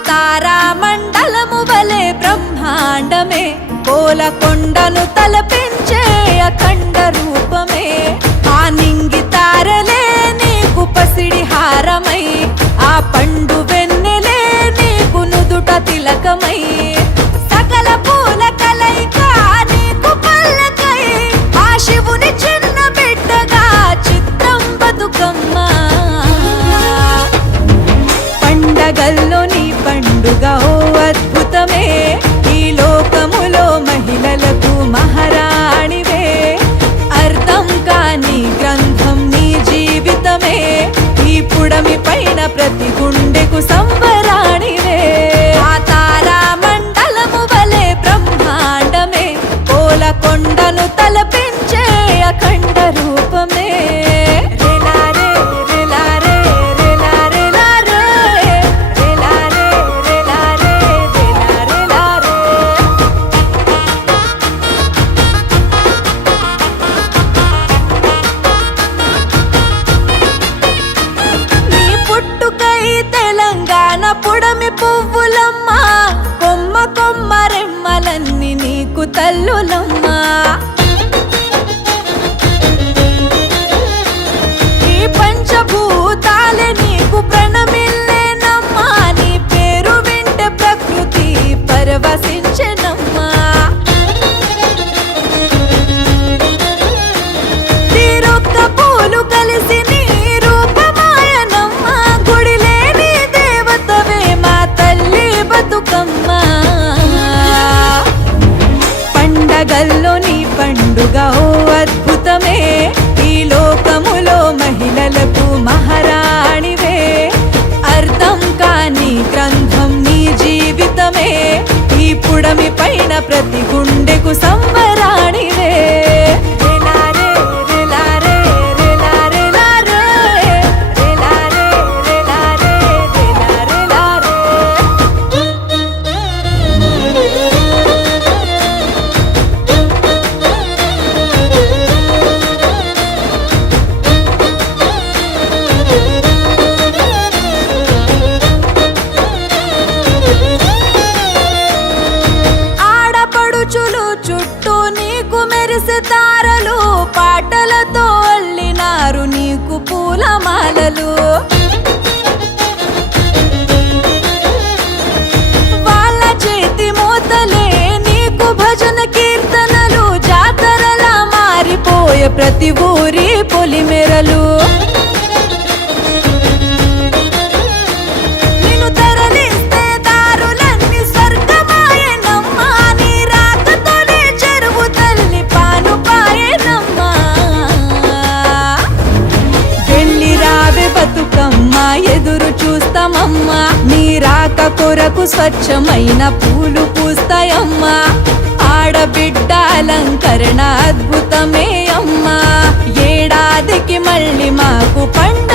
తారా మండలము వలె బ్రహ్మాండమే కోలకొండను తలపించే అఖండ రూపమే ఆ నింగి తారలే నీకు పసిడి హారమై ఆ పండు వెన్నెలే నీకు నుదుట తిలకమై సకల పూల కలయిక నీకు పల్లకై ఆ శివుని చిన్న బిడ్డగా చిత్రం బతుకమ్మ పండగల్లో నీ పండుగ ఓ అద్భుతమే ఈ లోకములో మహిళలకు మహారాణివే అర్థం కాని గ్రంథం నీ జీవితమే ఈ పుడమి పైన ప్రతి గుండెకు సంబరాణివే ఆ తారా మండలము వలె బ్రహ్మాండమే కోలకొండను తలపించే అఖండ రూపమే పుడమి పువ్వులమ్మ కొమ్మ కొమ్మ రెమ్మలన్నీ నీకు తల్లులమ్మ ఈ పంచభూతాలే నీకు ప్రణమిల్లేనమ్మా నీ పేరు వింటే ప్రకృతి పరవశించెనమ్మా తీరొక్క పూలు కలిసి నీ రూపమాయనమ్మా గుడిలే బతుకమ్మ పండగల్లో నీ పండుగ ఓ అద్భుతమే ఈ లోకములో మహిళలకు మహారాణివే అర్థం కాని గ్రంథం నీ జీవితమే ఈ పుడమి పైన ప్రతి గుండెకు సంబరాణివే చుట్టూ నీకు మెరిసే తారలు పాటలతో అల్లినారు నీకు పూలమాలలు వాళ్ళ చేతి మోతలే నీకు భజన కీర్తనలు జాతరలా మారిపోయే ప్రతి ఊరి పొలిమెరలు ఎదురు చూస్తామమ్మా నీ రాక కొరకు స్వచ్ఛమైన పూలు పూస్తాయమ్మా ఆడబిడ్డ అలంకరణ అద్భుతమే అమ్మా ఏడాదికి మళ్ళీ మాకు పండుగ